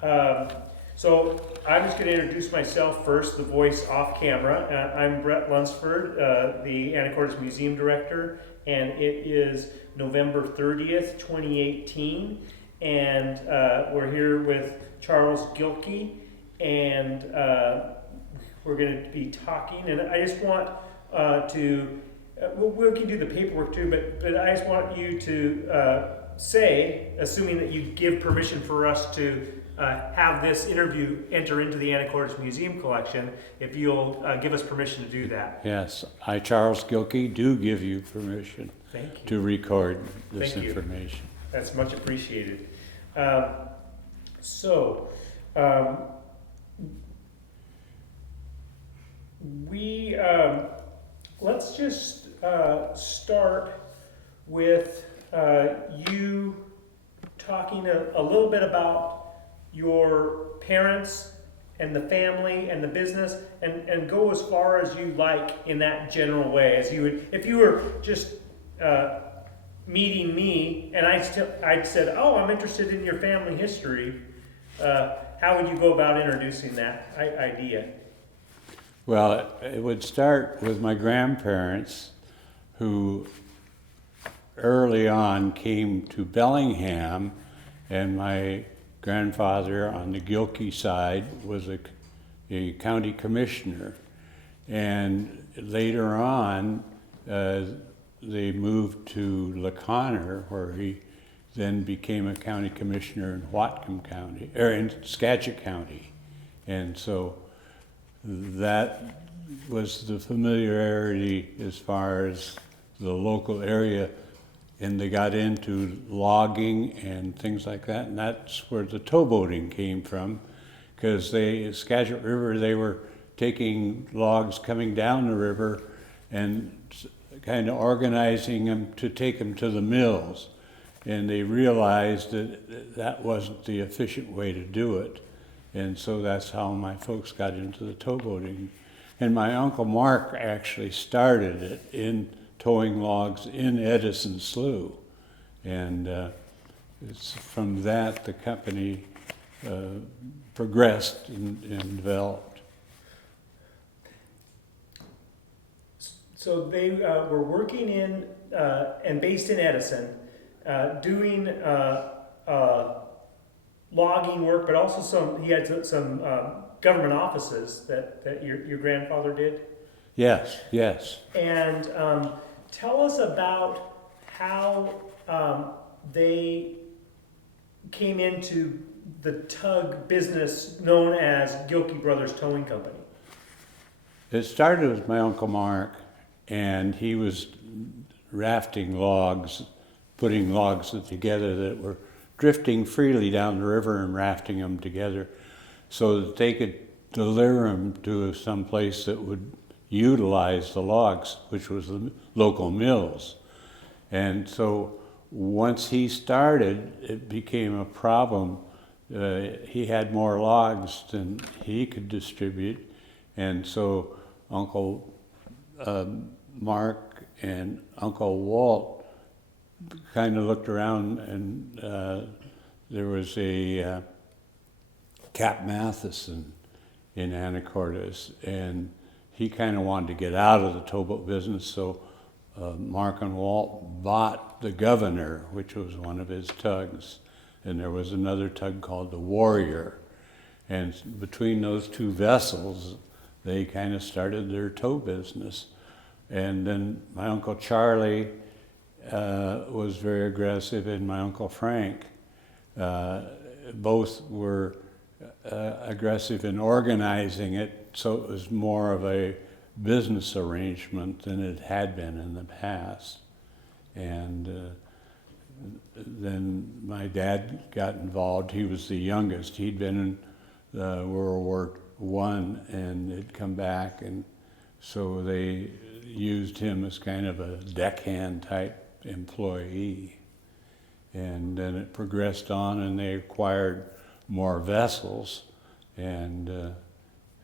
So I'm just going to introduce myself first, the voice off camera. I'm Bret Lunsford, the Anacortes Museum Director, and it is November 30th, 2018, and we're here with Charles Gilkey, and we're going to be talking, and I just want we can do the paperwork too, but I just want you to say, assuming that you give permission for us to have this interview enter into the Anacortes Museum collection, if you'll give us permission to do that. Yes, I, Charles Gilkey, do give you permission to record this information. That's much appreciated. Let's just start with you talking a little bit about your parents and the family and the business, and go as far as you like in that general way. As you would, if you were just meeting me and I'd said, "Oh, I'm interested in your family history," how would you go about introducing that idea? Well, it would start with my grandparents, who early on came to Bellingham, and my grandfather on the Gilkey side was a county commissioner. And later on, they moved to LaConner, where he then became a county commissioner in Whatcom County, or in Skagit County. And so that was the familiarity as far as the local area, and they got into logging and things like that, and that's where the towboating came from, because Skagit River, they were taking logs coming down the river and kind of organizing them to take them to the mills, and they realized that that wasn't the efficient way to do it. And so that's how my folks got into the towboating. And my Uncle Mark actually started it in towing logs in Edison Slough. And it's from that the company progressed and developed. So they were working in and based in Edison, doing logging work, but also he had some government offices that your grandfather did? Yes. And tell us about how they came into the tug business known as Gilkey Brothers Towing Company. It started with my Uncle Mark, and he was rafting logs, putting logs together that were drifting freely down the river and rafting them together so that they could deliver them to some place that would utilize the logs, which was the local mills. And so once he started, it became a problem. He had more logs than he could distribute, and so Uncle Mark and Uncle Walt kind of looked around, and there was a Cap Matheson in Anacortes, and he kind of wanted to get out of the towboat business, so Mark and Walt bought the Governor, which was one of his tugs, and there was another tug called the Warrior, and between those two vessels, they kind of started their tow business. And then my Uncle Charlie was very aggressive, and my Uncle Frank. Both were aggressive in organizing it, so it was more of a business arrangement than it had been in the past. And then my dad got involved. He was the youngest. He'd been in World War I and had come back, and so they used him as kind of a deckhand type employee. And then it progressed on, and they acquired more vessels, and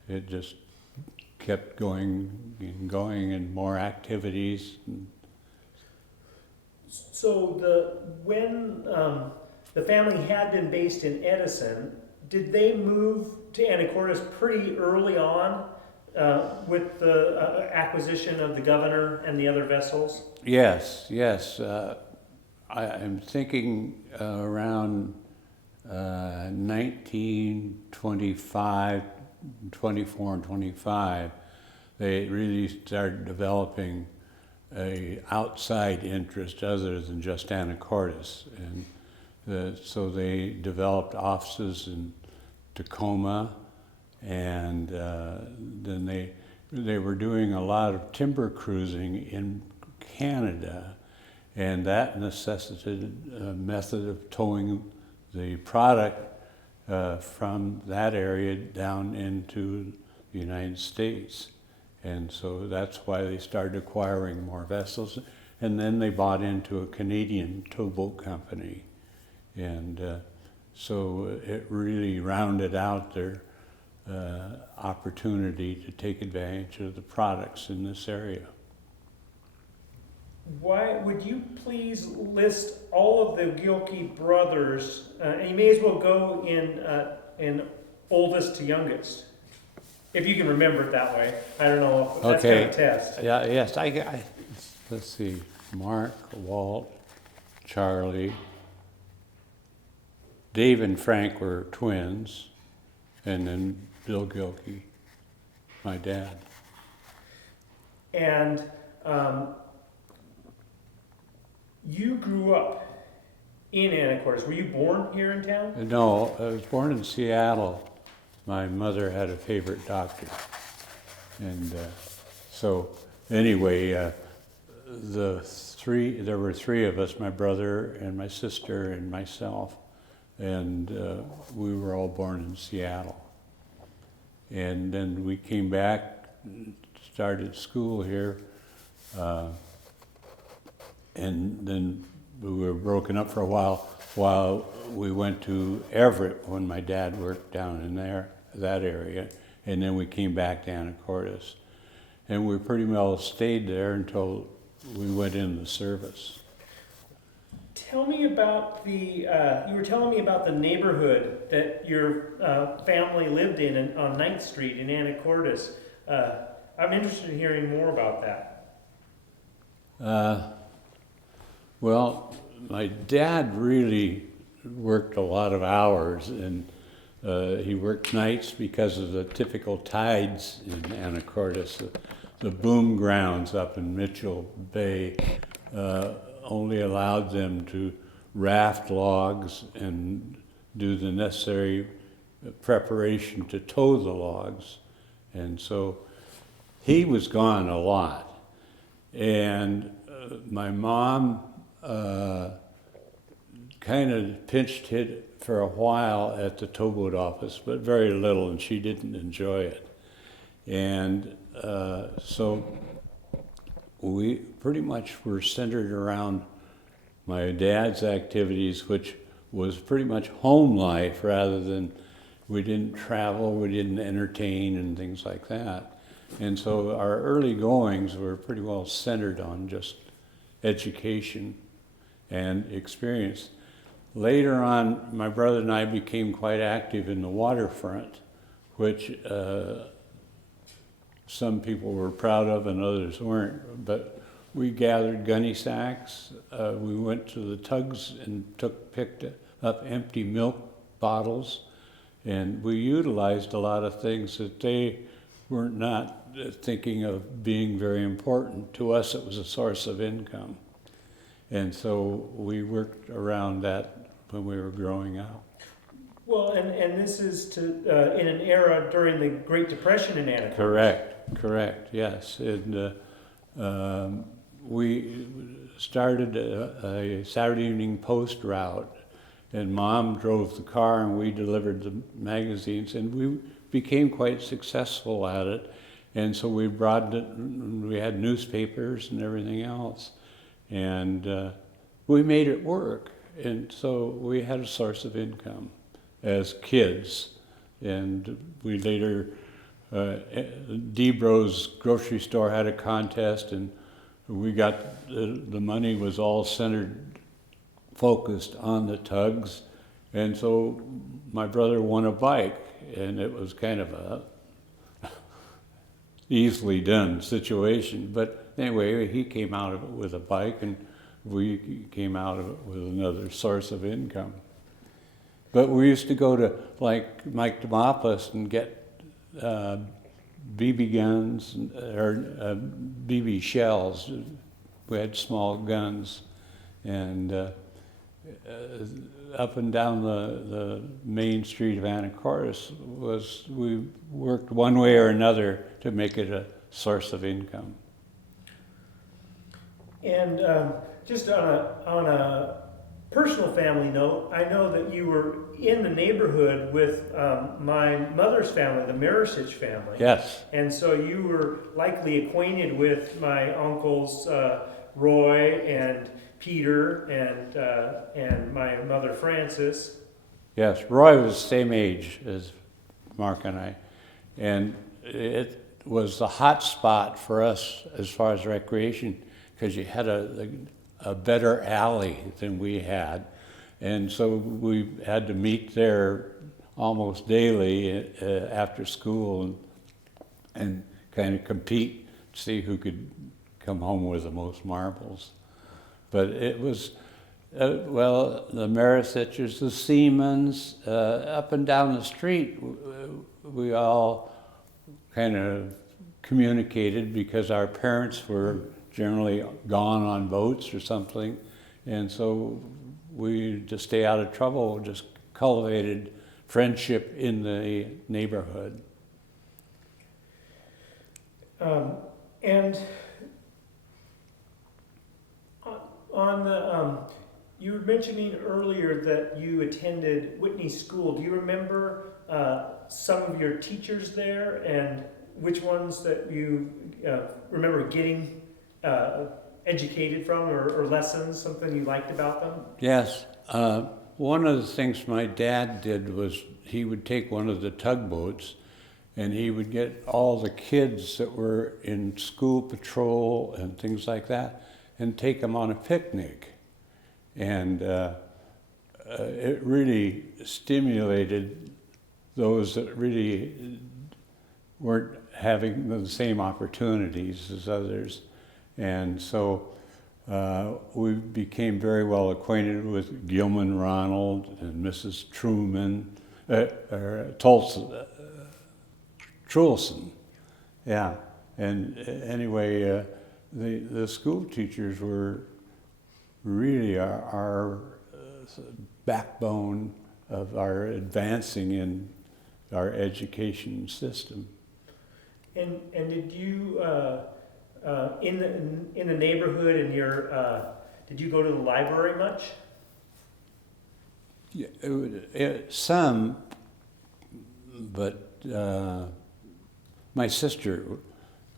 it just kept going and going, and more activities. So when the family had been based in Edison, did they move to Anacortes pretty early on with the acquisition of the Governor and the other vessels? Yes, yes. I'm thinking around 1925, 24 and 25, they really started developing a outside interest other than just Anacortes. And so they developed offices in Tacoma, and then they were doing a lot of timber cruising in Canada, and that necessitated a method of towing the product from that area down into the United States. And so that's why they started acquiring more vessels. And then they bought into a Canadian towboat company. And so it really rounded out their opportunity to take advantage of the products in this area. Why would you please list all of the Gilkey brothers, and you may as well go in oldest to youngest, if you can remember it that way. I don't know. That's Okay. kind of a test. Yeah, yes, let's see, Mark, Walt, Charlie, Dave and Frank were twins, and then Bill Gilkey, my dad. And you grew up in Anacortes. Were you born here in town? No, I was born in Seattle. My mother had a favorite doctor. And so anyway, there were three of us, my brother and my sister and myself, and we were all born in Seattle. And then we came back, started school here, and then we were broken up for a while we went to Everett when my dad worked down in that area, and then we came back to Anacortes. And we pretty well stayed there until we went in the service. Tell me about you were telling me about the neighborhood that your family lived in on 9th Street in Anacortes. I'm interested in hearing more about that. Well, my dad really worked a lot of hours, and he worked nights because of the typical tides in Anacortes. The boom grounds up in Mitchell Bay only allowed them to raft logs and do the necessary preparation to tow the logs. And so he was gone a lot. And my mom kind of pinched hit for a while at the towboat office, but very little, and she didn't enjoy it. And so we pretty much were centered around my dad's activities, which was pretty much home life rather than, we didn't travel, we didn't entertain and things like that. And so our early goings were pretty well centered on just education and experience. Later on, my brother and I became quite active in the waterfront, which some people were proud of and others weren't. But we gathered gunny sacks. We went to the tugs and picked up empty milk bottles, and we utilized a lot of things that they were not thinking of being very important. To us, it was a source of income. And so we worked around that when we were growing up. Well, and this is in an era during the Great Depression in Anacortes. Correct, yes. And we started a Saturday Evening Post route, and Mom drove the car and we delivered the magazines, and we became quite successful at it. And so we had newspapers and everything else. And we made it work. And so we had a source of income as kids. And we later, Debro's grocery store had a contest, and we got, the money was all focused on the tugs. And so my brother won a bike, and it was kind of a easily done situation. But anyway, he came out of it with a bike, and we came out of it with another source of income. But we used to go to like Mike DeMopolis and get BB guns or BB shells. We had small guns, and up and down the main street of Anacortes we worked one way or another to make it a source of income. And just on a personal family note, I know that you were in the neighborhood with my mother's family, the Maritime family. Yes. And so you were likely acquainted with my uncles Roy and Peter and my mother Frances. Yes, Roy was the same age as Mark and I, and it was the hot spot for us as far as recreation, because you had a better alley than we had, and so we had to meet there almost daily after school and kind of compete to see who could come home with the most marbles. But it was, well, the Marisiches, the Siemens, up and down the street, we all kind of communicated because our parents were generally gone on boats or something. And so we, to stay out of trouble, just cultivated friendship in the neighborhood. And on the, you were mentioning earlier that you attended Whitney School. Do you remember some of your teachers there, and which ones that you remember getting educated from, or lessons, something you liked about them? Yes. One of the things my dad did was he would take one of the tugboats and he would get all the kids that were in school patrol and things like that and take them on a picnic. And it really stimulated those that really weren't having the same opportunities as others. And so we became very well acquainted with Gilman Ronald and Mrs. Trulson. Yeah. And anyway, the school teachers were really our backbone of our advancing in our education system. And did you in the neighborhood and did you go to the library much? Yeah, some, but my sister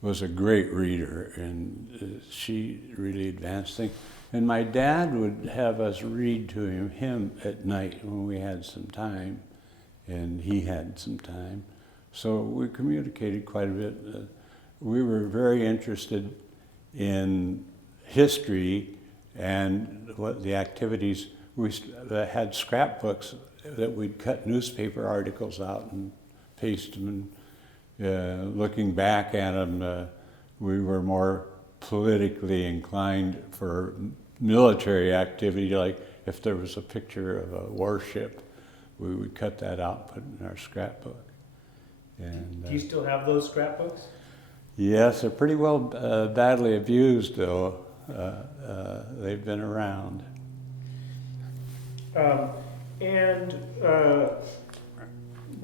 was a great reader, and she really advanced things. And my dad would have us read to him at night when we had some time, and he had some time. So we communicated quite a bit. We were very interested in history and what the activities. We had scrapbooks that we'd cut newspaper articles out and paste them. And looking back at them, we were more politically inclined for military activity. Like if there was a picture of a warship, we would cut that out and put it in our scrapbook. And, do you still have those scrapbooks? Yes, they're pretty well badly abused, though. They've been around.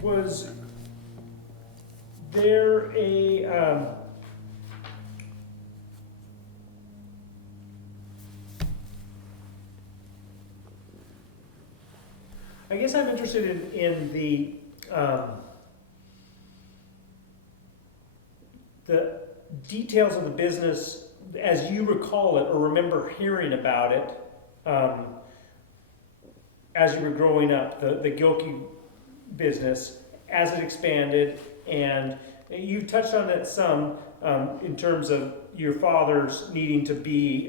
Was there a I guess I'm interested in the details of the business as you recall it or remember hearing about it as you were growing up, the Gilkey business as it expanded. And you touched on it some in terms of your father's needing to be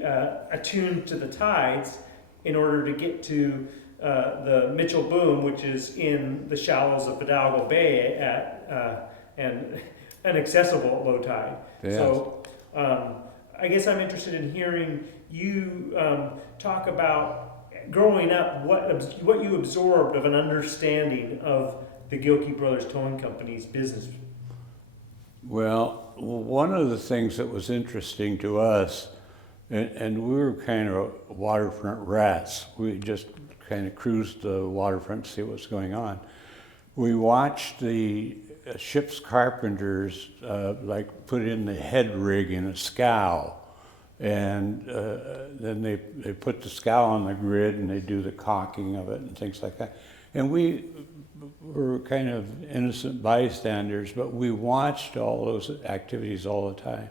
attuned to the tides in order to get to the Mitchell Boom, which is in the shallows of Fidalgo Bay and inaccessible at low tide. Yes. So I guess I'm interested in hearing you talk about growing up, what you absorbed of an understanding of the Gilkey Brothers Towing Company's business. Well, one of the things that was interesting to us, and we were kind of waterfront rats. We just kind of cruised the waterfront to see what's going on. We watched the ship's carpenters like put in the head rig in a scow, and then they put the scow on the grid and they do the caulking of it and things like that. And we were kind of innocent bystanders, but we watched all those activities all the time.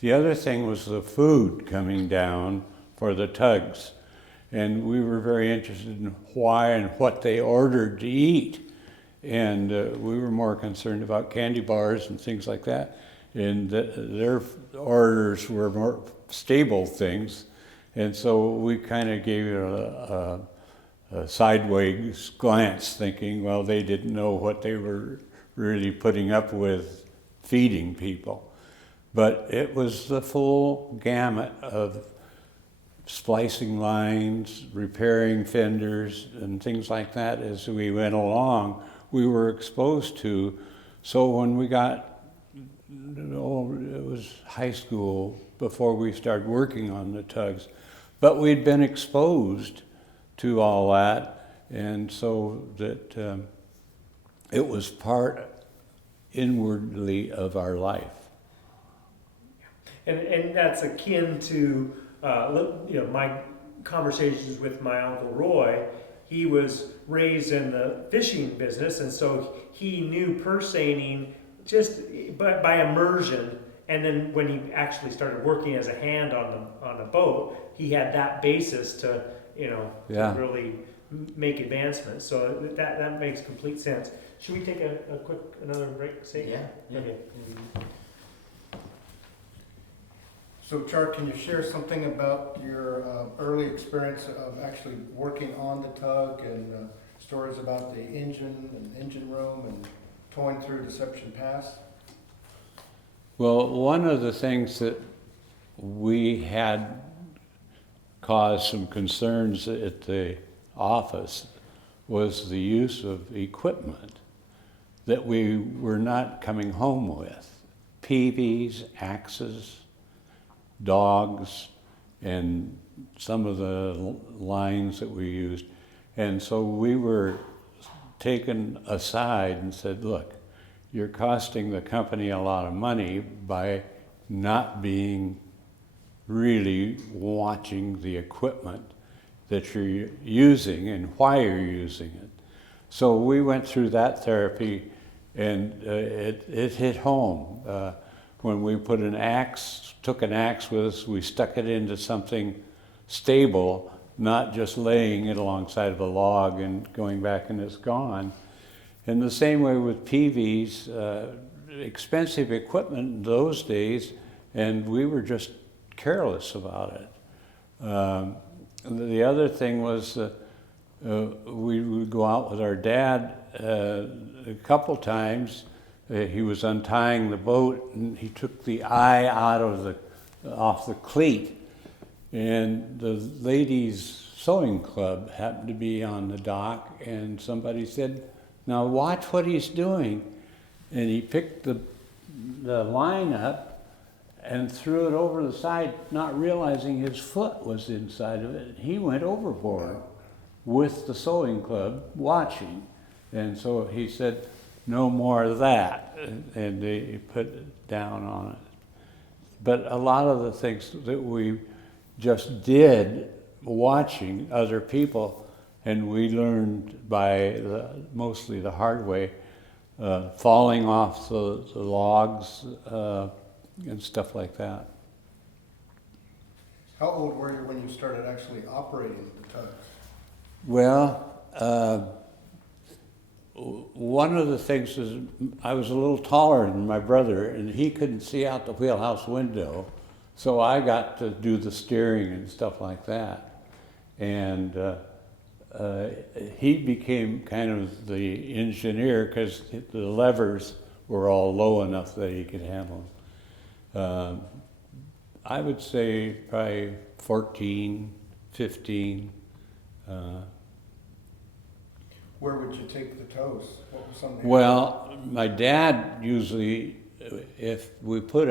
The other thing was the food coming down for the tugs. And we were very interested in why and what they ordered to eat. And we were more concerned about candy bars and things like that. And their orders were more stable things. And so we kind of gave it a sideways glance, thinking, well, they didn't know what they were really putting up with feeding people. But it was the full gamut of splicing lines, repairing fenders, and things like that as we went along, we were exposed to. So when we got, it was high school before we started working on the tugs, but we'd been exposed to all that, and so that it was part inwardly of our life. And that's akin to my conversations with my Uncle Roy. He was raised in the fishing business, and so he knew purse seining just by immersion. And then when he actually started working as a hand on a boat, he had that basis to to really make advancements. So that makes complete sense. Should we take another break? Yeah. Okay. So Char, can you share something about your early experience of actually working on the tug, and stories about the engine and engine room and towing through Deception Pass? Well, one of the things that we had caused some concerns at the office was the use of equipment that we were not coming home with. PVs, axes, dogs, and some of the lines that we used. And so we were taken aside and said, look, you're costing the company a lot of money by not being really watching the equipment that you're using and why you're using it. So we went through that therapy, and it hit home. When we took an axe with us, we stuck it into something stable, not just laying it alongside of a log and going back and it's gone. And the same way with PVs, expensive equipment in those days, and we were just careless about it. The other thing was we would go out with our dad a couple times. He was untying the boat, and he took the eye off the cleat, and the ladies' sewing club happened to be on the dock, and somebody said, "Now watch what he's doing," and he picked the line up and threw it over the side, not realizing his foot was inside of it. He went overboard with the sewing club watching, and so he said, "No more of that," and they put it down on it. But a lot of the things that we just did watching other people, and we learned by mostly the hard way, falling off the logs and stuff like that. How old were you when you started actually operating the tugs? Well, one of the things is I was a little taller than my brother, and he couldn't see out the wheelhouse window, so I got to do the steering and stuff like that. And he became kind of the engineer because the levers were all low enough that he could handle them. I would say probably 14, 15. Where would you take the tows? What was some of the Well, my dad usually, if we put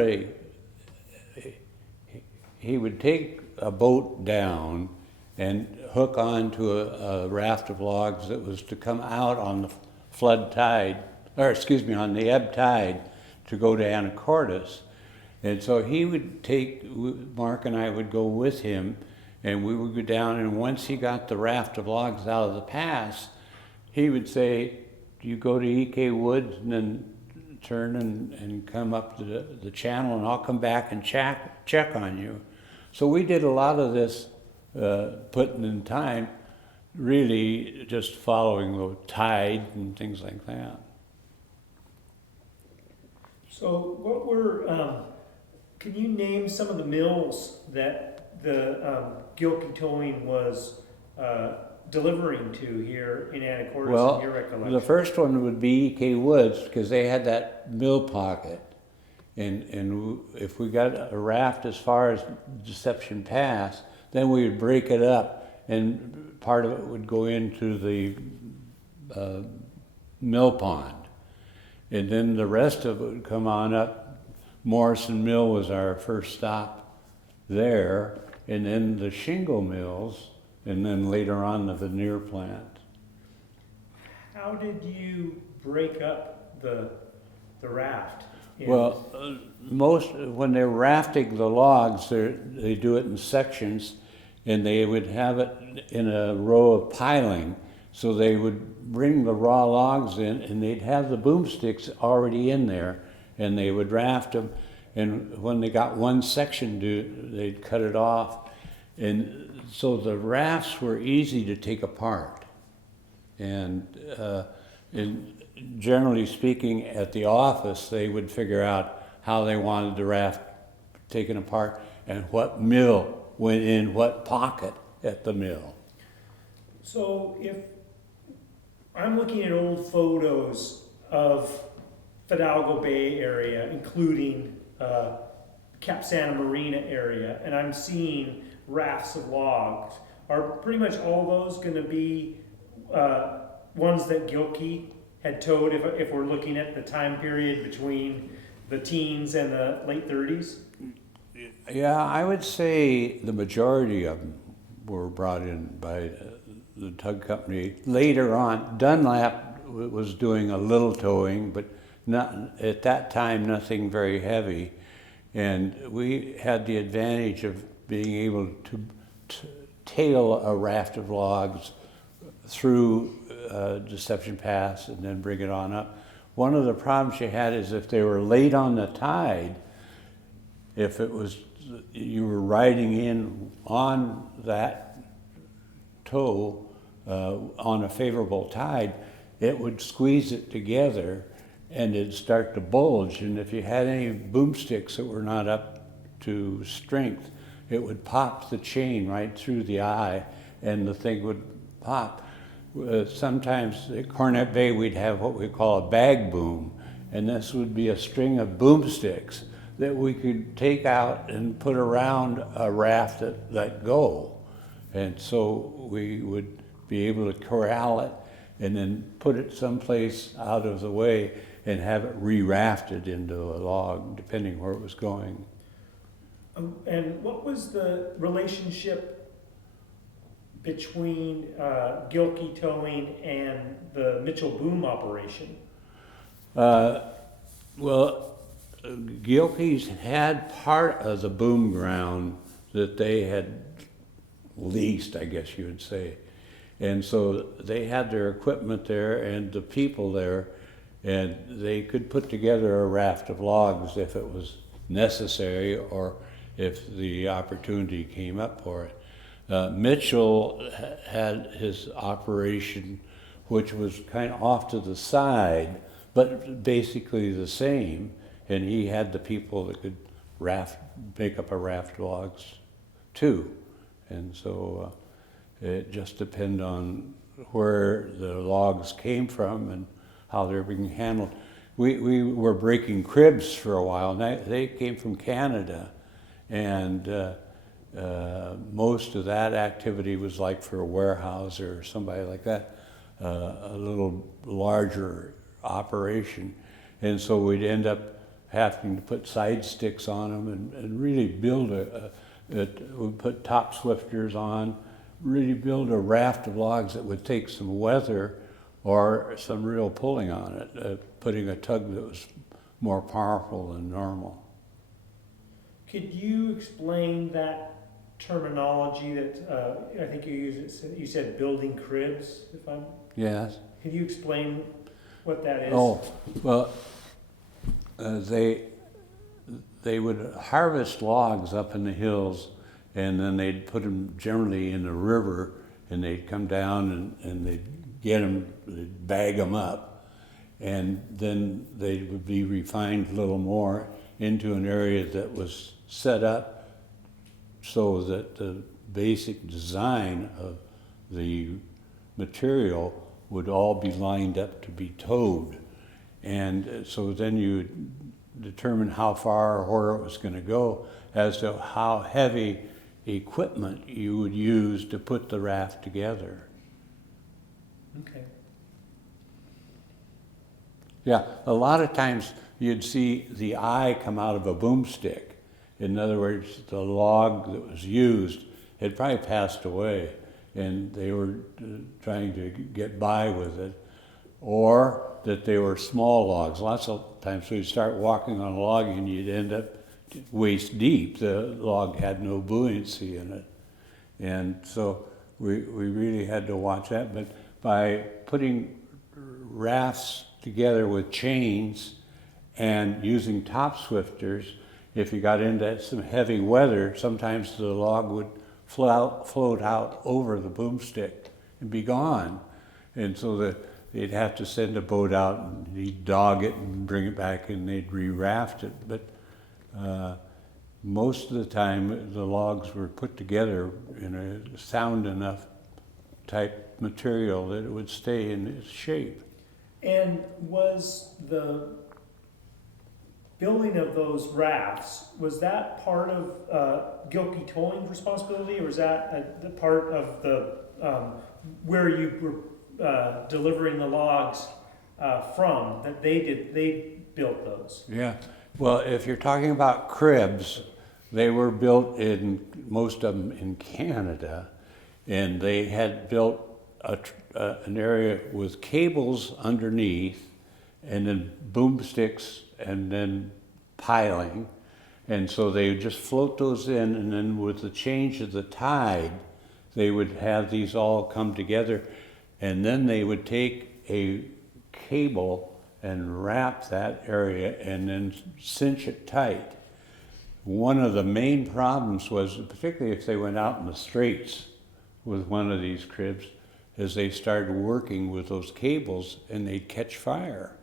he would take a boat down and hook onto a raft of logs that was to come out on the flood tide, or excuse me, on the ebb tide to go to Anacortes. And so he would take, Mark and I would go with him, and we would go down, and once he got the raft of logs out of the pass, he would say, you go to E.K. Woods and then turn and come up the channel, and I'll come back and check on you. So we did a lot of this putting in time, really just following the tide and things like that. So what were, can you name some of the mills that the Gilkey Towing was delivering to here in Anacortes, Well, in your recollection? the first one would be E.K. Woods, because they had that mill pocket. And if we got a raft as far as Deception Pass, then we would break it up, and part of it would go into the mill pond. And then the rest of it would come on up. Morrison Mill was our first stop there, and then the shingle mills, and then later on the veneer plant. How did you break up the raft? Well, when they're rafting the logs, they do it in sections, and they would have it in a row of piling. So they would bring the raw logs in, and they'd have the boomsticks already in there, and they would raft them. And when they got one section due, they'd cut it off. And so the rafts were easy to take apart. And generally speaking, at the office, they would figure out how they wanted the raft taken apart and what mill went in what pocket at the mill. So if I'm looking at old photos of Fidalgo Bay area, including Cap Santa Marina area, and I'm seeing rafts of logs, are pretty much all those going to be ones that Gilkey had towed if we're looking at the time period between the teens and the late 30s? Yeah, I would say the majority of them were brought in by the tug company. Later on, Dunlap was doing a little towing, but not at that time, nothing very heavy. And we had the advantage of being able to tail a raft of logs through Deception Pass and then bring it on up. One of the problems you had is if they were late on the tide, if it was you were riding in on that tow on a favorable tide, it would squeeze it together and it'd start to bulge. And if you had any boomsticks that were not up to strength, it would pop the chain right through the eye and the thing would pop. Sometimes at Cornet Bay we'd have what we call a bag boom, and this would be a string of boomsticks that we could take out and put around a raft that let go. And so we would be able to corral it and then put it someplace out of the way and have it re-rafted into a log, depending where it was going. And what was the relationship between Gilkey Towing and the Mitchell Boom operation? Well, Gilkey's had part of the boom ground that they had leased, I guess you would say. And so they had their equipment there and the people there, and they could put together a raft of logs if it was necessary or if the opportunity came up for it. Mitchell had his operation, which was kind of off to the side, but basically the same, and he had the people that could make up a raft of logs too. And so it just depended on where the logs came from and how they're being handled. We were breaking cribs for a while, and they came from Canada, and most of that activity was like for a warehouse or somebody like that, a little larger operation. And so we'd end up having to put side sticks on them and really build we'd put top swifters on, really build a raft of logs that would take some weather or some real pulling on it, putting a tug that was more powerful than normal. Could you explain that terminology that I think you used? You said building cribs. If I'm Yes. Could you explain what that is? Oh, well, they would harvest logs up in the hills, and then they'd put them generally in the river, and they'd come down and they'd get them, they'd bag them up, and then they would be refined a little more into an area that was set up so that the basic design of the material would all be lined up to be towed. And so then you determine how far or where it was going to go as to how heavy equipment you would use to put the raft together. Okay. Yeah, a lot of times you'd see the eye come out of a boomstick. In other words, the log that was used had probably passed away and they were trying to get by with it, or that they were small logs. Lots of times we'd start walking on a log and you'd end up waist deep. The log had no buoyancy in it. And so we really had to watch that. But by putting rafts together with chains and using top swifters, if you got into some heavy weather, sometimes the log would float out over the boomstick and be gone. And so they'd have to send a boat out and he'd dog it and bring it back and they'd re-raft it. But most of the time the logs were put together in a sound enough type material that it would stay in its shape. And was the building of those rafts, was that part of Gilkey Towing's responsibility, or was that the part of the where you were delivering the logs from, that they built those? Yeah, well, if you're talking about cribs, they were built in, most of them in Canada, and they had built an area with cables underneath and then boomsticks and then piling. And so they would just float those in, and then with the change of the tide, they would have these all come together, and then they would take a cable and wrap that area and then cinch it tight. One of the main problems was, particularly if they went out in the straits with one of these cribs, is they started working with those cables and they'd catch fire.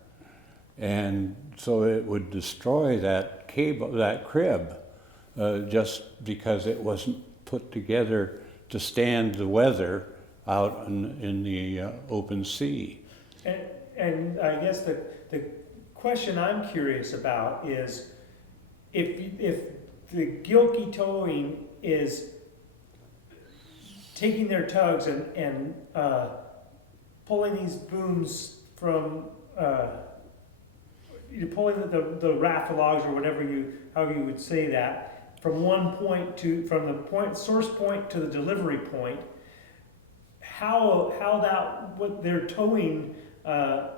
And so it would destroy that cable, that crib, just because it wasn't put together to stand the weather out in the open sea. And I guess the question I'm curious about is, if the Gilkey Towing is taking their tugs and pulling these booms from, you're pulling the raft of logs, or however you would say that, from one point from the source point to the delivery point, what they're towing, how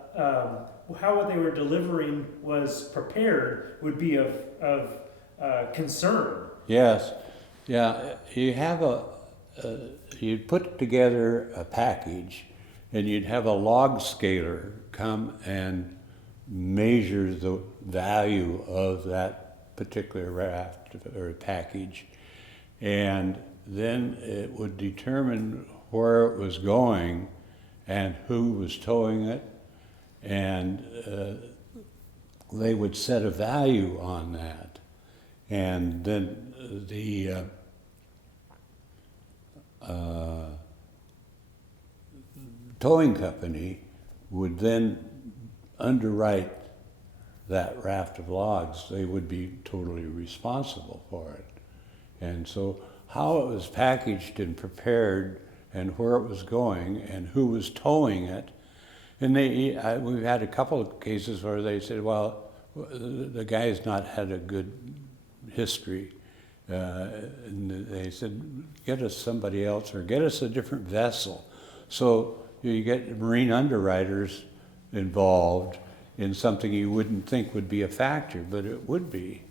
what they were delivering was prepared would be of concern. Yes, yeah, you have you'd put together a package and you'd have a log scaler come and measure the value of that particular raft or package, and then it would determine where it was going and who was towing it, and they would set a value on that. And then towing company would then underwrite that raft of logs. They would be totally responsible for it. And so how it was packaged and prepared and where it was going and who was towing it. And we've had a couple of cases where they said, well, the guy's not had a good history. And they said, get us somebody else or get us a different vessel. So you get marine underwriters involved in something you wouldn't think would be a factor, but it would be.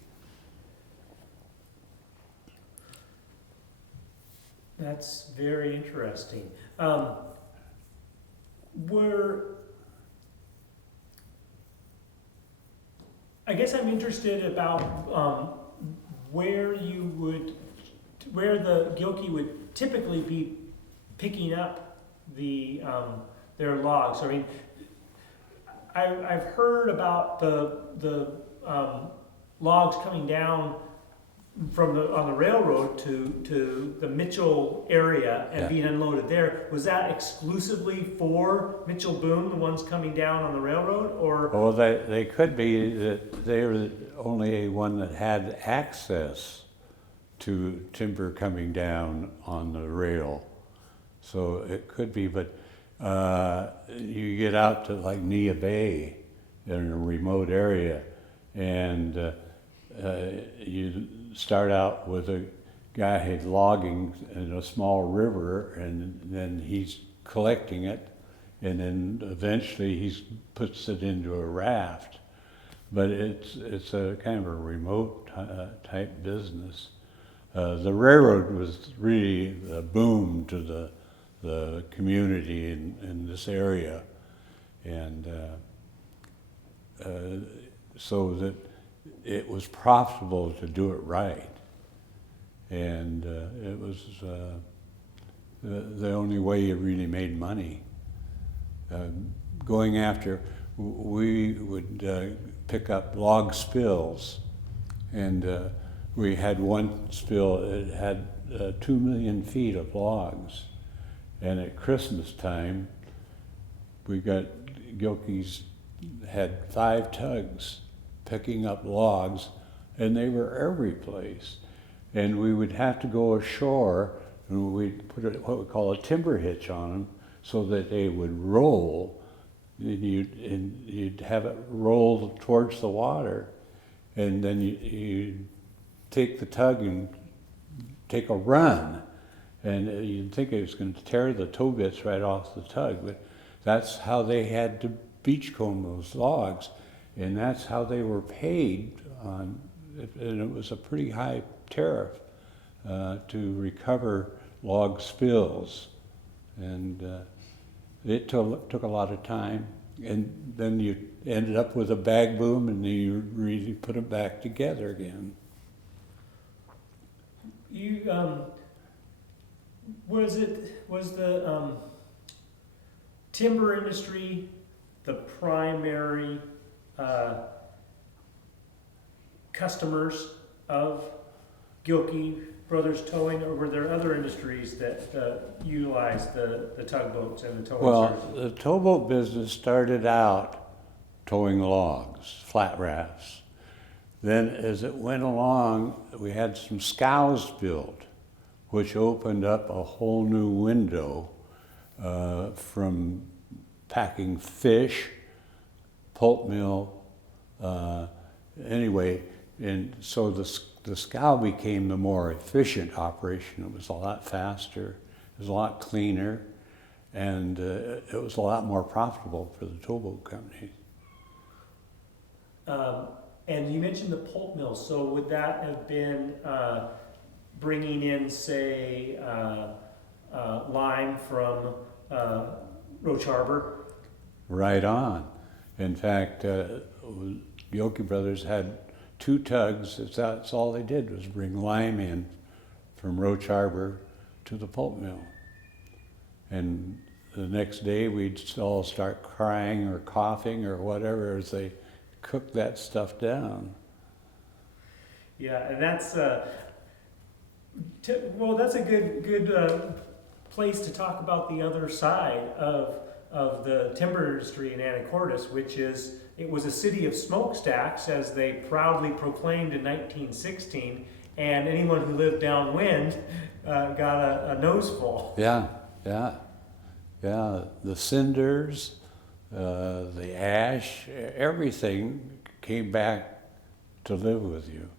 That's very interesting. I guess I'm interested about where the Gilkey would typically be picking up their logs. I mean, I've heard about the logs coming down on the railroad to the Mitchell area and being unloaded there. Was that exclusively for Mitchell Boom, the ones coming down on the railroad, or? Well, they could be that they were the only one that had access to timber coming down on the rail. So it could be, but you get out to like Nia Bay in a remote area, and you start out with a guy logging in a small river, and then he's collecting it, and then eventually he puts it into a raft. But it's a kind of a remote type business. The railroad was really a boom to the community in this area, and so that it was profitable to do it right, and it was the only way you really made money. Going after, we would pick up log spills, and we had one spill. It had 2 million feet of logs, and at Christmas time, we got Gilkey's had 5 tugs picking up logs, and they were every place. And we would have to go ashore, and we'd put what we call a timber hitch on them so that they would roll, and you'd have it roll towards the water, and then you take the tug and take a run, and you'd think it was going to tear the tow bits right off the tug, but that's how they had to beachcomb those logs. And that's how they were paid on, and it was a pretty high tariff to recover log spills. And it took a lot of time. And then you ended up with a bag boom, and you really put it back together again. Was the timber industry the primary customers of Gilkey Brothers Towing, or were there other industries that utilized the tugboats and the towing services? Well, the towboat business started out towing logs, flat rafts. Then as it went along, we had some scows built, which opened up a whole new window from packing fish, pulp mill, anyway, and so the scow became the more efficient operation. It was a lot faster, it was a lot cleaner, and it was a lot more profitable for the towboat company. And you mentioned the pulp mill, so would that have been bringing in, say, lime from Roach Harbor? Right on. In fact, Gilkey Brothers had 2 tugs. That's all they did was bring lime in from Roach Harbor to the pulp mill. And the next day we'd all start crying or coughing or whatever as they cooked that stuff down. Yeah, and that's that's a good place to talk about the other side of the timber industry in Anacortes, which is, it was a city of smokestacks, as they proudly proclaimed in 1916, and anyone who lived downwind got a nose full. Yeah, yeah, yeah. The cinders, the ash, everything came back to live with you.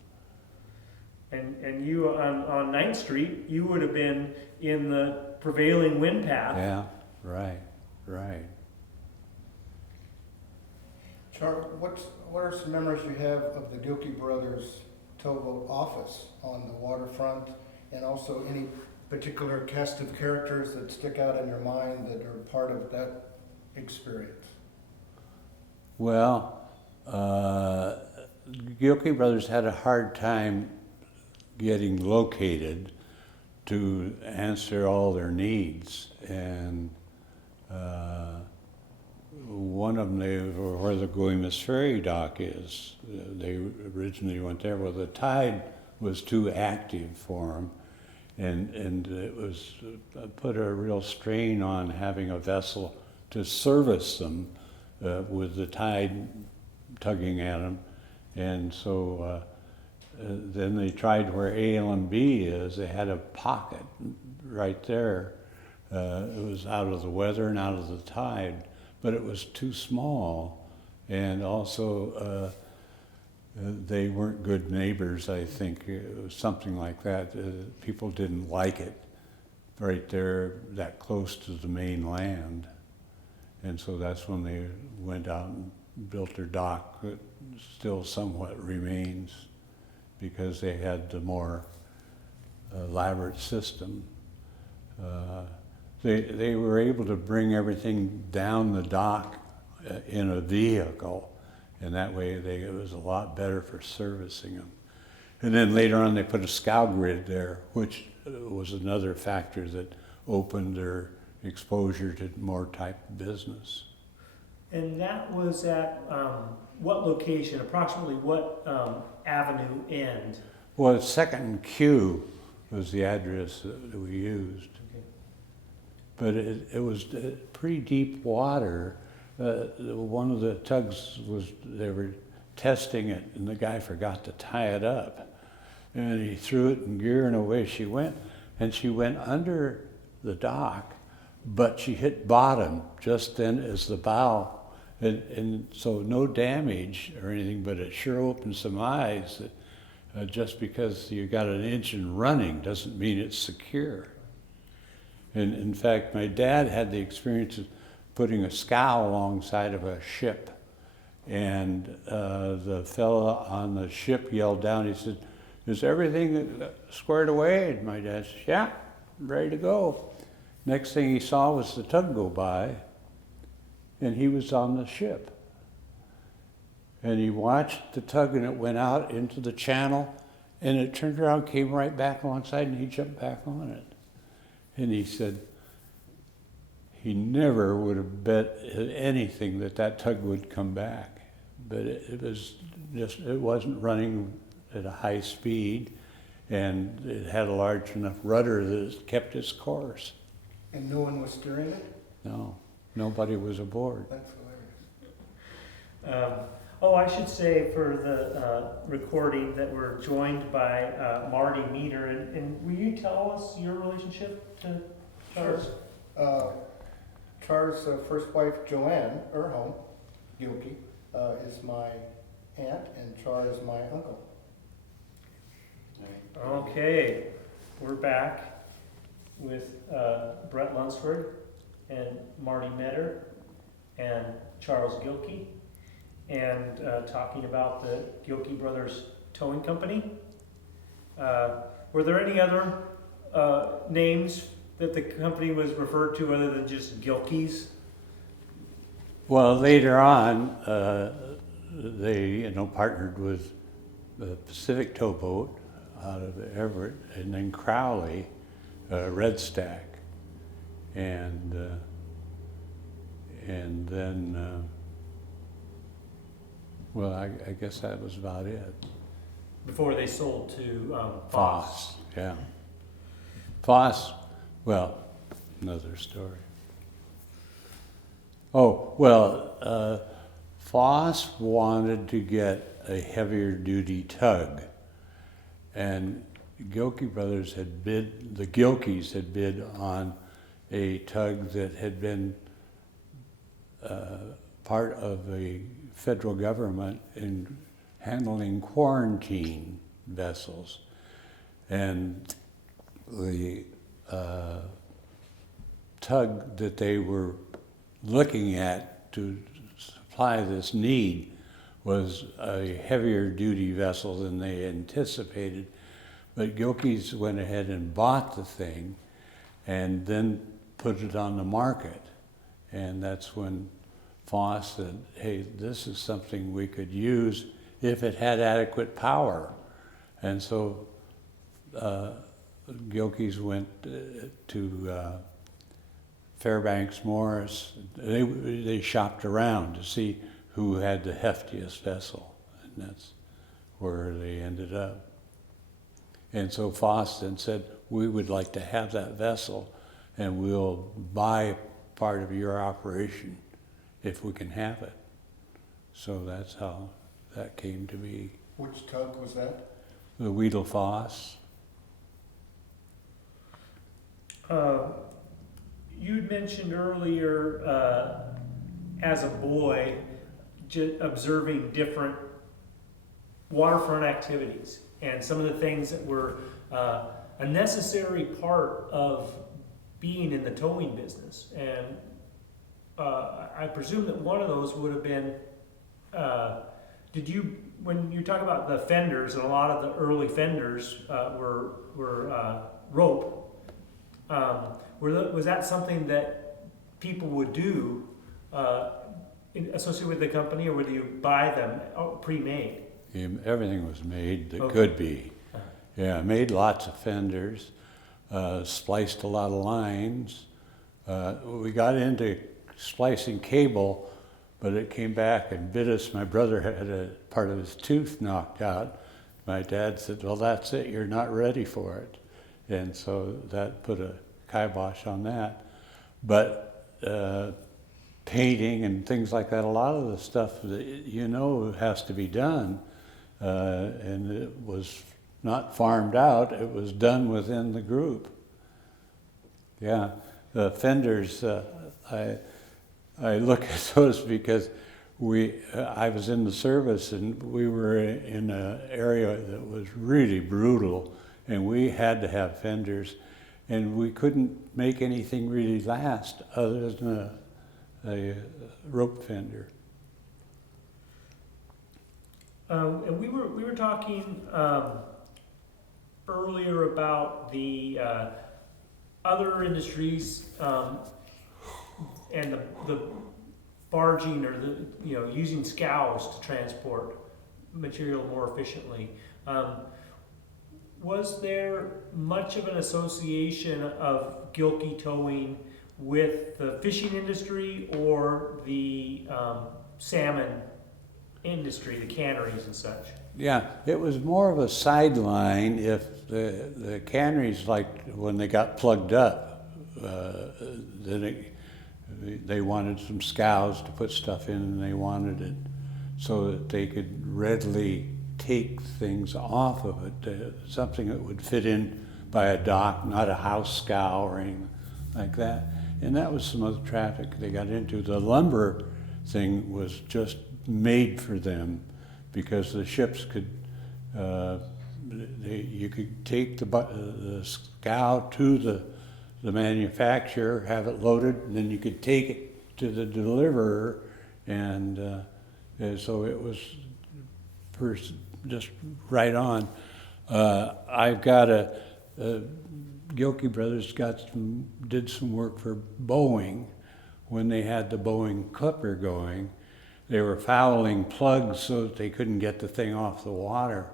And you on 9th Street, you would have been in the prevailing wind path. Yeah, right, right. Char, what are some memories you have of the Gilkey Brothers Towboat office on the waterfront, and also any particular cast of characters that stick out in your mind that are part of that experience? Well, Gilkey Brothers had a hard time getting located to answer all their needs, and one of them, they were where the Guaymas Ferry dock is. They originally went there. Well, the tide was too active for them, and it was put a real strain on having a vessel to service them with the tide tugging at them. And so then they tried where A&B is. They had a pocket right there. It was out of the weather and out of the tide, but it was too small. And also they weren't good neighbors, I think. It was something like that. People didn't like it right there that close to the main land. And so that's when they went out and built their dock that still somewhat remains, because they had the more elaborate system. They were able to bring everything down the dock in a vehicle, and that way it was a lot better for servicing them. And then later on they put a scow grid there, which was another factor that opened their exposure to more type of business. And that was at what location, approximately what avenue end? Well, 2nd and Q was the address that we used. Okay. But it was pretty deep water. One of the tugs they were testing it, and the guy forgot to tie it up. And he threw it in gear, and away she went. And she went under the dock, but she hit bottom just then as the bow. And so no damage or anything, but it sure opened some eyes that just because you got an engine running doesn't mean it's secure. And in fact, my dad had the experience of putting a scow alongside of a ship. And the fellow on the ship yelled down, he said, "Is everything squared away?" And my dad said, "Yeah, ready to go." Next thing he saw was the tug go by, and he was on the ship. And he watched the tug, and it went out into the channel, and it turned around, came right back alongside, and he jumped back on it. And he said he never would have bet anything that tug would come back. But it wasn't running at a high speed, and it had a large enough rudder that it kept its course. And no one was steering it? No, nobody was aboard. That's hilarious. I should say for the recording that we're joined by Marty Meador, and will you tell us your relationship to Char? Sure. Char's first wife, Joanne Erholm Gilkey, is my aunt, and Char is my uncle. Okay, we're back with Bret Lunsford and Marty Meador and Charles Gilkey, and talking about the Gilkey Brothers Towing Company. Were there any other names that the company was referred to other than just Gilkeys? Well, later on, they partnered with the Pacific Towboat out of Everett, and then Crowley, Red Stack, and then well, I guess that was about it. Before they sold to Foss, yeah. Foss, well, another story. Oh, well, Foss wanted to get a heavier duty tug, and Gilkey Brothers had bid, the Gilkeys had bid on a tug that had been part of the federal government in handling quarantine vessels. And the tug that they were looking at to supply this need was a heavier duty vessel than they anticipated. But Gilkey's went ahead and bought the thing and then put it on the market. And that's when Foss said, hey, this is something we could use if it had adequate power. And so Gilkey's went to Fairbanks Morris. They shopped around to see who had the heftiest vessel, and that's where they ended up. And so Foss then said, we would like to have that vessel, and we'll buy part of your operation if we can have it. So that's how that came to be. Which tug was that? The Weedle Foss. You'd mentioned earlier, as a boy, observing different waterfront activities and some of the things that were a necessary part of being in the towing business. And I presume that one of those would have been, when you talk about the fenders, and a lot of the early fenders were rope, was that something that people would do associated with the company, or would you buy them pre-made? Everything was made that Okay. could be. Yeah, made lots of fenders, spliced a lot of lines. We got into splicing cable, but it came back and bit us. My brother had a part of his tooth knocked out. My dad said, well, that's it, you're not ready for it. And so that put a kibosh on that. But painting and things like that, a lot of the stuff that has to be done, and it was not farmed out, it was done within the group. Yeah, the fenders, I look at those because I was in the service and we were in an area that was really brutal, and we had to have fenders, and we couldn't make anything really last other than a rope fender. And we were talking earlier about the other industries and the barging, or using scows to transport material more efficiently. Was there much of an association of Gilkey Towing with the fishing industry or the salmon industry, the canneries and such? Yeah, it was more of a sideline if the canneries, like when they got plugged up, then they wanted some scows to put stuff in, and they wanted it so that they could readily take things off of it, something that would fit in by a dock, not a house scow or anything like that. And that was some of the traffic they got into. The lumber thing was just made for them because the ships could, you could take the scow to the manufacturer, have it loaded, and then you could take it to the deliverer, and so it was just right on. I've got Gilkey Brothers did some work for Boeing when they had the Boeing Clipper going. They were fouling plugs so that they couldn't get the thing off the water,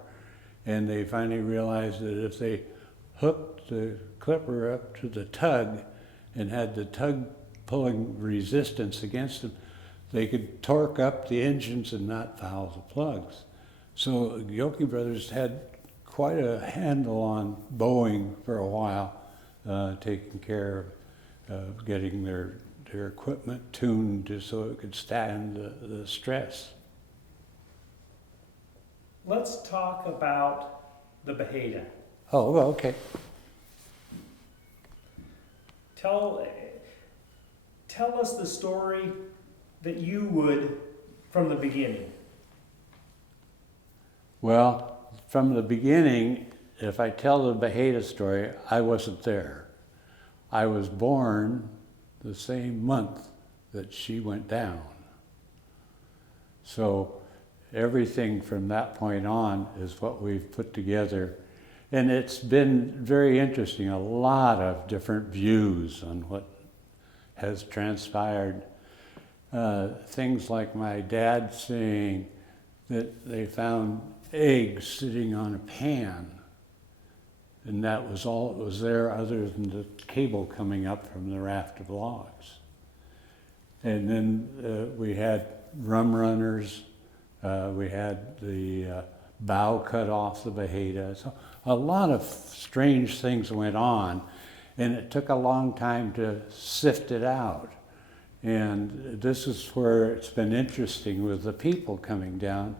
and they finally realized that if they hooked the Clipper up to the tug and had the tug pulling resistance against them, they could torque up the engines and not foul the plugs. So Gilkey Brothers had quite a handle on Boeing for a while, taking care of getting their their equipment tuned so it could stand the stress. Let's talk about the Bajeda. Oh, well, okay. Tell us the story that you would from the beginning. Well, from the beginning, if I tell the Bajeda story, I wasn't there. I was born the same month that she went down. So everything from that point on is what we've put together. And it's been very interesting, a lot of different views on what has transpired. Things like my dad saying that they found eggs sitting on a pan, and that was all that was there other than the cable coming up from the raft of logs. And then we had rum runners, we had the bow cut off the Bajeda. So a lot of strange things went on, and it took a long time to sift it out. And this is where it's been interesting with the people coming down,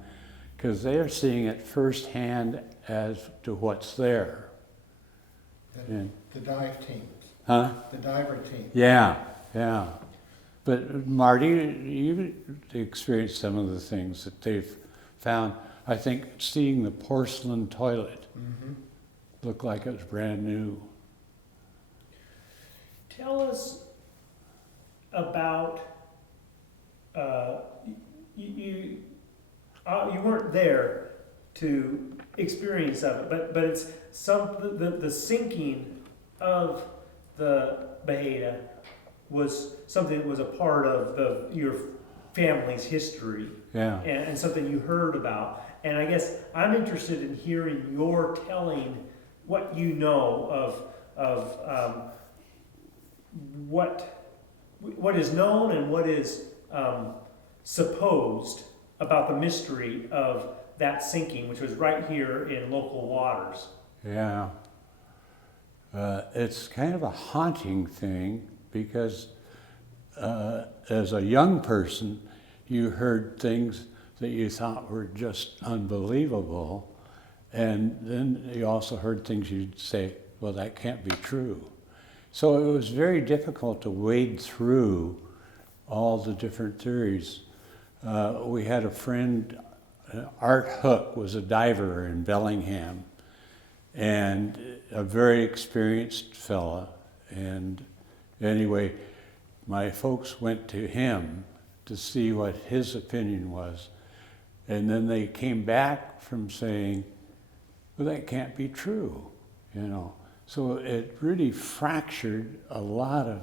because they're seeing it firsthand as to what's there. The dive teams. Huh? The diver team. Yeah, yeah. But Marty, you experienced some of the things that they've found. I think seeing the porcelain toilet looked like it was brand new. Tell us about you weren't there to experience of it, but it's the sinking of the Bajeda was something that was a part of your family's history, Yeah. and something you heard about. And I guess I'm interested in hearing your telling what you know of what is known and what is supposed about the mystery of that sinking, which was right here in local waters. Yeah. It's kind of a haunting thing because as a young person, you heard things that you thought were just unbelievable. And then you also heard things you'd say, well, that can't be true. So it was very difficult to wade through all the different theories. We had a friend, Art Hook was a diver in Bellingham, and a very experienced fella. And anyway, my folks went to him to see what his opinion was. And then they came back from saying, well, that can't be true, you know. So it really fractured a lot of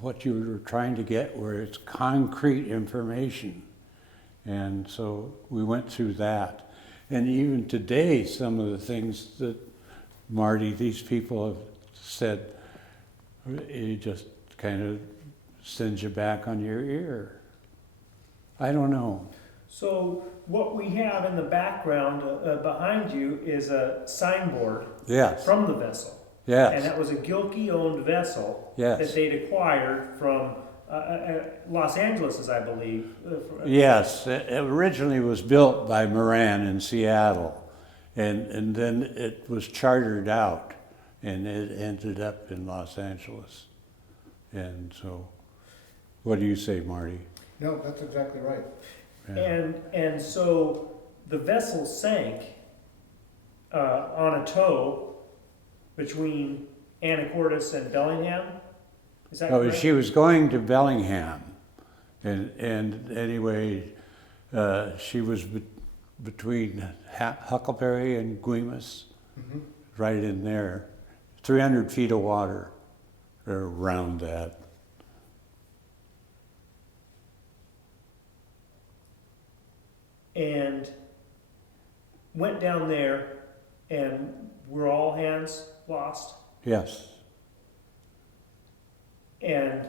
what you were trying to get, where it's concrete information. And so we went through that. And even today, some of the things that, Marty, these people have said, it just kind of sends you back on your ear. I don't know. So what we have in the background behind you is a signboard Yes. from the vessel. Yes. And that was a Gilkey-owned vessel Yes. that they'd acquired from Los Angeles, I believe. Yes, it originally was built by Moran in Seattle, and then it was chartered out, and it ended up in Los Angeles. And so, what do you say, Marty? No, that's exactly right. Yeah. And so the vessel sank on a tow between Anacortes and Bellingham. Is that Oh, correct? she was going to Bellingham, and anyway, she was between Huckleberry and Guimas, right in there, 300 feet of water, or around that. And went down there, and were all hands lost. Yes. And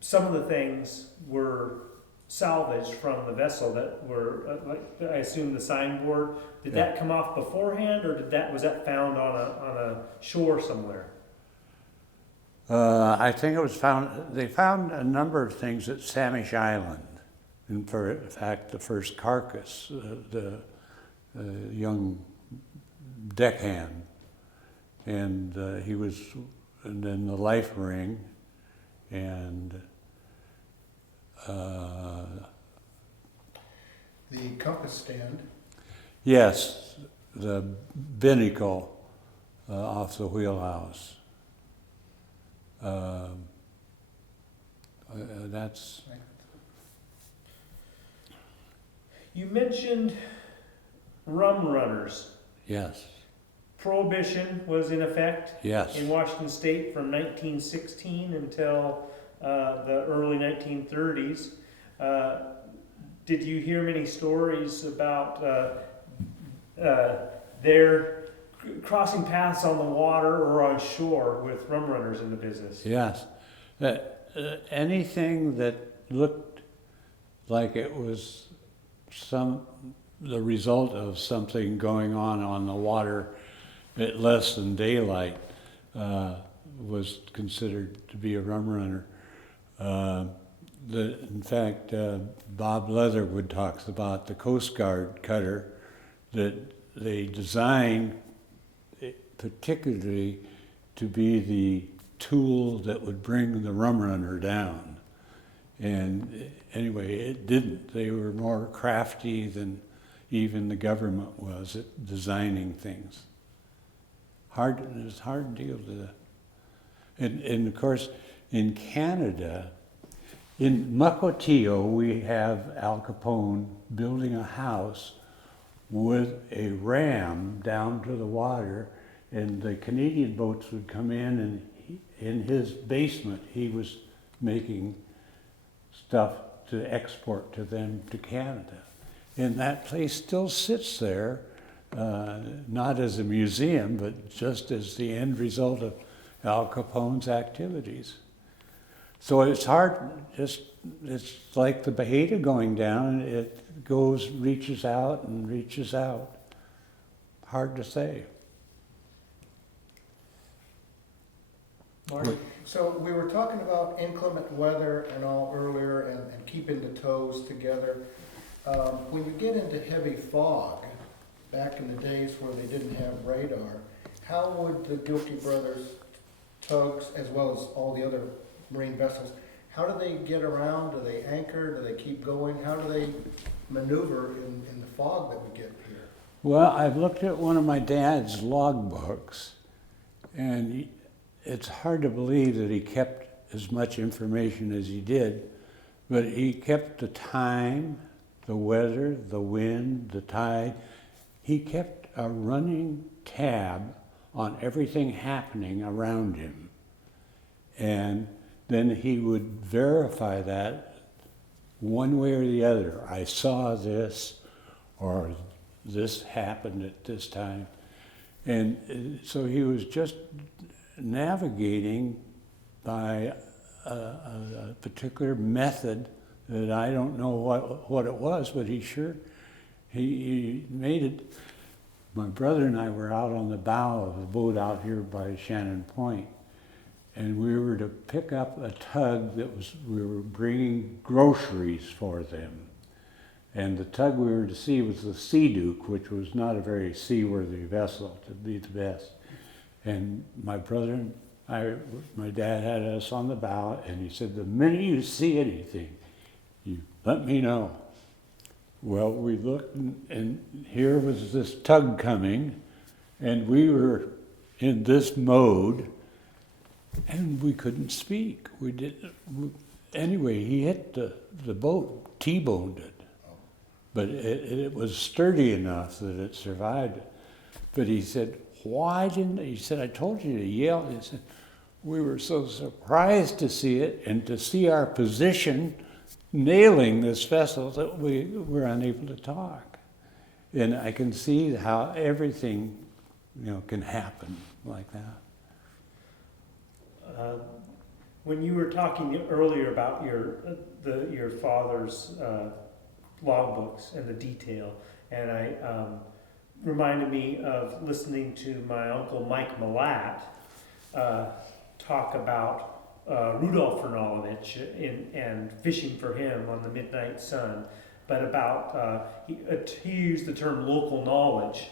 some of the things were salvaged from the vessel that were, like I assume the signboard. Did Yeah. that come off beforehand, or was that found on a shore somewhere? I think it was found, they found a number of things at Samish Island. In fact, the first carcass, the young deckhand, and he was, and then the life ring, and The compass stand. yes, the binnacle off the wheelhouse. That's, You mentioned rum runners. yes, Prohibition was in effect yes. in Washington State from 1916 until the early 1930s. Did you hear many stories about their crossing paths on the water or on shore with rum runners in the business? Yes. Anything that looked like it was the result of something going on the water at less than daylight was considered to be a rum runner. In fact, Bob Leatherwood talks about the Coast Guard cutter that they designed particularly to be the tool that would bring the rum runner down. And anyway, it didn't. They were more crafty than even the government was at designing things. It was a hard deal to. And of course, in Canada, in Mukilteo, we have Al Capone building a house with a ram down to the water, and the Canadian boats would come in, and in his basement, he was making stuff to export to them to Canada. And that place still sits there, not as a museum, but just as the end result of Al Capone's activities. So it's hard, it's like the Bajada going down, it reaches out and reaches out. Hard to say. Marty? So we were talking about inclement weather and all earlier and keeping the tows together. When you get into heavy fog, back in the days where they didn't have radar, how would the Gilkey Brothers tugs, as well as all the other marine vessels, how do they get around? Do they anchor? Do they keep going? How do they maneuver in the fog that we get here? Well, I've looked at one of my dad's logbooks, and it's hard to believe that he kept as much information as he did, but he kept the time, the weather, the wind, the tide. He kept a running tab on everything happening around him. And then he would verify that one way or the other. I saw this, or this happened at this time. And so he was just navigating by a particular method that I don't know what it was, but he made it. My brother and I were out on the bow of the boat out here by Shannon Point, and we were to pick up a tug we were bringing groceries for them. And the tug we were to see was the Sea Duke, which was not a very seaworthy vessel to be the best. And my brother and my dad had us on the bow, and he said, the minute you see anything, you let me know. Well, we looked, and here was this tug coming, and we were in this mode, and we couldn't speak. Anyway, he hit the boat, T-boned it. But it was sturdy enough that it survived it. But he said, he said, I told you to yell. He said, we were so surprised to see it and to see our position nailing this vessel that we were unable to talk. And I can see how everything, can happen like that. When you were talking earlier about your father's logbooks and the detail, and I reminded me of listening to my uncle Mike Malat talk about Rudolf Fernalovich and fishing for him on the Midnight Sun, but about he used the term local knowledge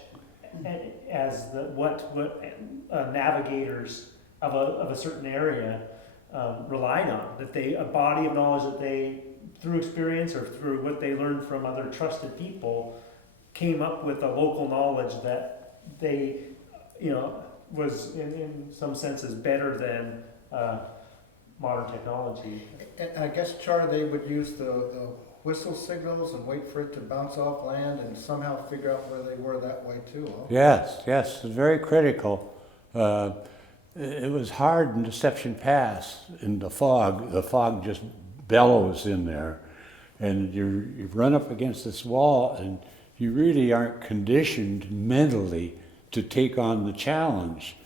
as what navigators of a certain area relied on, that a body of knowledge that they, through experience or through what they learned from other trusted people, came up with a local knowledge that they, was in some senses better than modern technology. And I guess, Char, they would use the whistle signals and wait for it to bounce off land and somehow figure out where they were that way too, huh? Yes, it's very critical. It was hard in Deception Pass in the fog. The fog just bellows in there, and you run up against this wall, and you really aren't conditioned mentally to take on the challenge.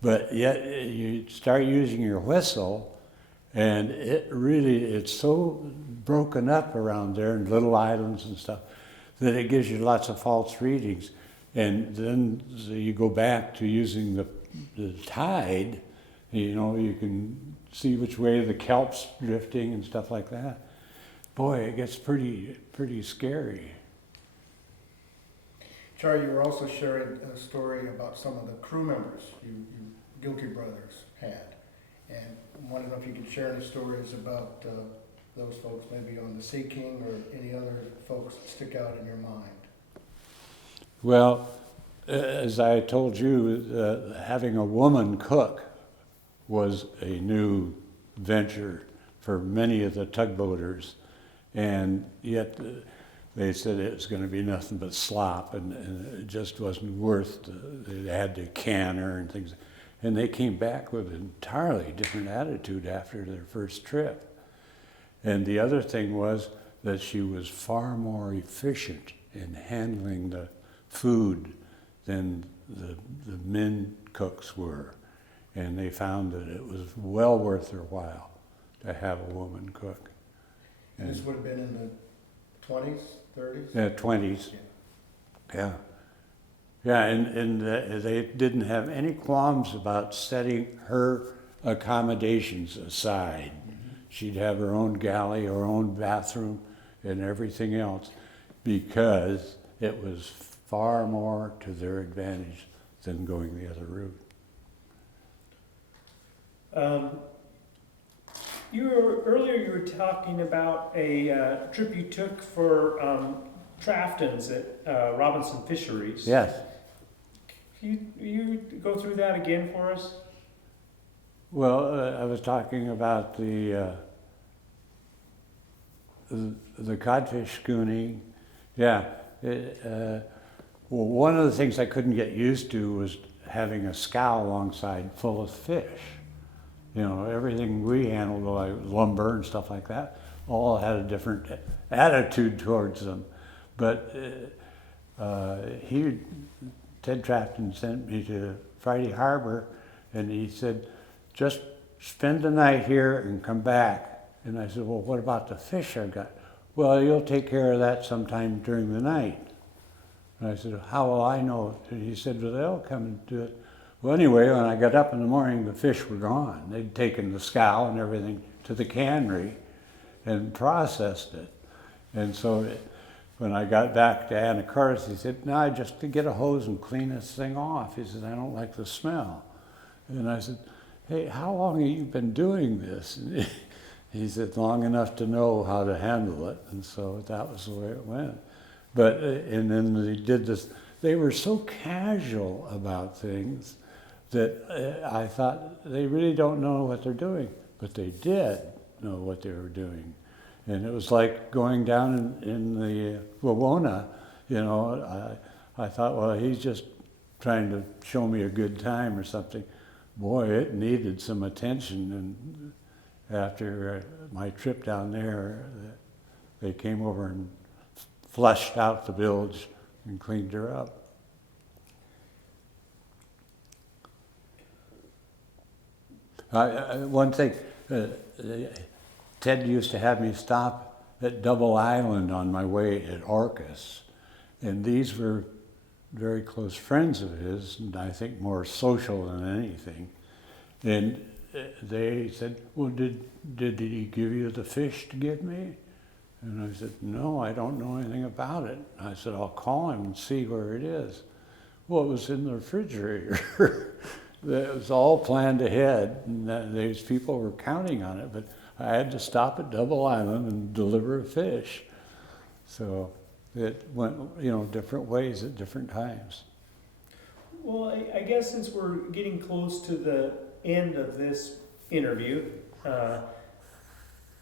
But yet you start using your whistle, and it's so broken up around there in little islands and stuff that it gives you lots of false readings. And then you go back to using the tide, you can see which way the kelp's drifting and stuff like that. Boy, it gets pretty scary. Char, you were also sharing a story about some of the crew members you Gilkey Brothers had. And I want to know if you could share any stories about those folks, maybe on the Sea King or any other folks that stick out in your mind. Well, as I told you, having a woman cook was a new venture for many of the tugboaters, and yet they said it was going to be nothing but slop, and it just wasn't worth they had to can her and things. And they came back with an entirely different attitude after their first trip. And the other thing was that she was far more efficient in handling the food than the men cooks were. And they found that it was well worth their while to have a woman cook. And this would have been in the 20s, 30s? Yeah, 20s. Yeah. Yeah, and they didn't have any qualms about setting her accommodations aside. She'd have her own galley, her own bathroom, and everything else, because it was far more to their advantage than going the other route. Earlier you were talking about a trip you took for Traftons at Robinson Fisheries. Yes. Can you go through that again for us? Well, I was talking about the codfish schooning. Yeah. Well, one of the things I couldn't get used to was having a scow alongside full of fish. Everything we handled, like lumber and stuff like that, all had a different attitude towards them. But Ted Trafton sent me to Friday Harbor, and he said, just spend the night here and come back. And I said, well, what about the fish I've got? Well, you'll take care of that sometime during the night. And I said, how will I know? And he said, well, they'll come and do it. Well, anyway, when I got up in the morning, the fish were gone. They'd taken the scow and everything to the cannery and processed it. And so when I got back to Anacortes, he said, no, just to get a hose and clean this thing off. He said, I don't like the smell. And I said, hey, how long have you been doing this? And he said, long enough to know how to handle it. And so that was the way it went. But, and then they did this, they were so casual about things that I thought they really don't know what they're doing. But they did know what they were doing. And it was like going down in the Wawona, I thought, well, he's just trying to show me a good time or something. Boy, it needed some attention. And after my trip down there, they came over and flushed out the bilge and cleaned her up. One thing, Ted used to have me stop at Double Island on my way at Orcas, and these were very close friends of his, and I think more social than anything. And they said, well, did he give you the fish to give me? And I said, no, I don't know anything about it. I said, I'll call him and see where it is. Well, it was in the refrigerator. It was all planned ahead, and these people were counting on it, but I had to stop at Double Island and deliver a fish. So it went, different ways at different times. Well, I guess since we're getting close to the end of this interview,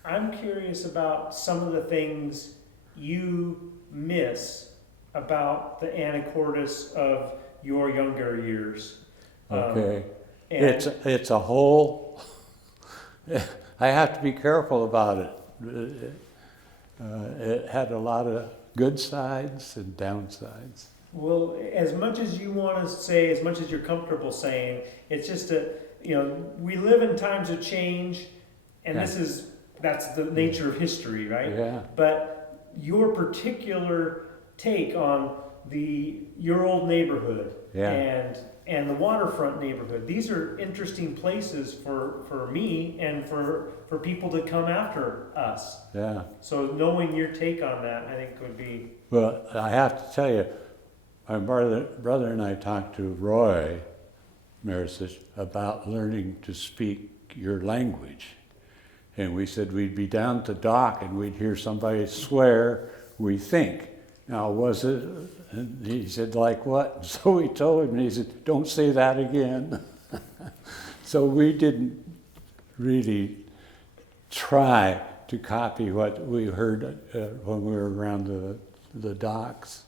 I'm curious about some of the things you miss about the Anacortes of your younger years. Okay. And It's a whole, I have to be careful about it. It had a lot of good sides and downsides. well, as much as you want to say, as much as you're comfortable saying, it's just we live in times of change, and Yeah. that's the nature of history, right? Yeah. But your particular take on your old neighborhood Yeah. and the waterfront neighborhood, these are interesting places for me and for people to come after us. Yeah. So knowing your take on that, I think would be. Well, I have to tell you, my brother and I talked to Roy Marisich about learning to speak your language. And we said we'd be down at the dock and we'd hear somebody swear, we think. Now, was it? And he said, like what? So we told him, and he said, don't say that again. So we didn't really try to copy what we heard when we were around the docks.